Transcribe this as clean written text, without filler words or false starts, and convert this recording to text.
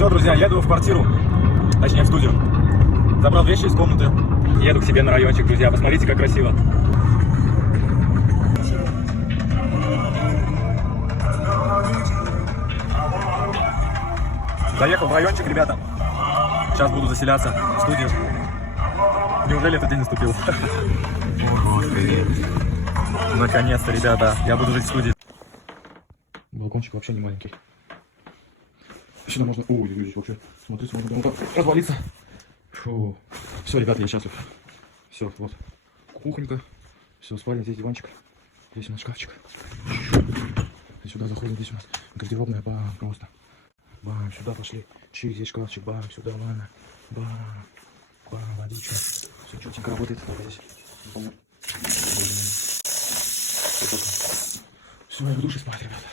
Все, друзья, еду в квартиру, точнее в студию. Забрал вещи из комнаты. Еду к себе на райончик, друзья. Посмотрите, как красиво. Заехал в райончик, ребята. Сейчас буду заселяться в студию. Неужели этот день наступил? Наконец-то, ребята, я буду жить в студии. Балкончик вообще не маленький. Сюда можно... Ой, здесь вообще, смотрите, можно прямо так развалиться. Фу. Все, ребята, я счастлив. Все, вот. Кухонька. Все, спальня, здесь диванчик. Здесь у нас шкафчик. И сюда заходим, здесь у нас гардеробная, бам, просто. Бам, сюда пошли. Чик, здесь шкафчик, бам, сюда, ладно. Бам, бам, водичка. Все четенько работает. Давай здесь. Все, я в душе спать, ребята.